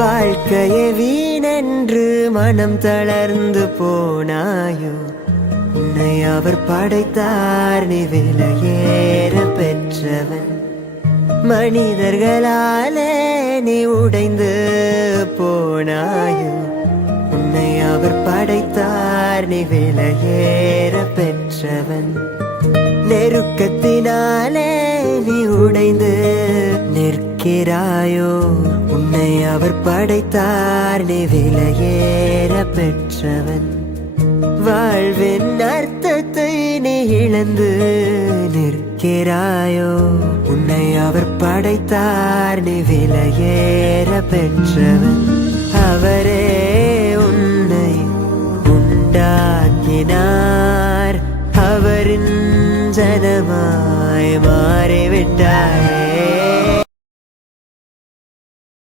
வாழ்க்கையே வீணென்று மனம் தளர்ந்து போனாயோ, உன்னை அவர் படைத்தார், நீ விலையேற பெற்றவன். மனிதர்களாலே நீ உடைந்து போனாயோ, உன்னை அவர் படைத்தார், நீ விலையேற பெற்றவன். நெருக்கத்தினாலே நீ உடைந்து நிற்கிறாயோ, உன்னை அவர் படைத்தார், நீ விலையேற பெற்றவன். வாழ்வின் அர்த்தத்தை நீ இழந்து நிற்கிறாயோ, உன்னை அவர் படைத்தார், நீ விலையேற பெற்றவன்.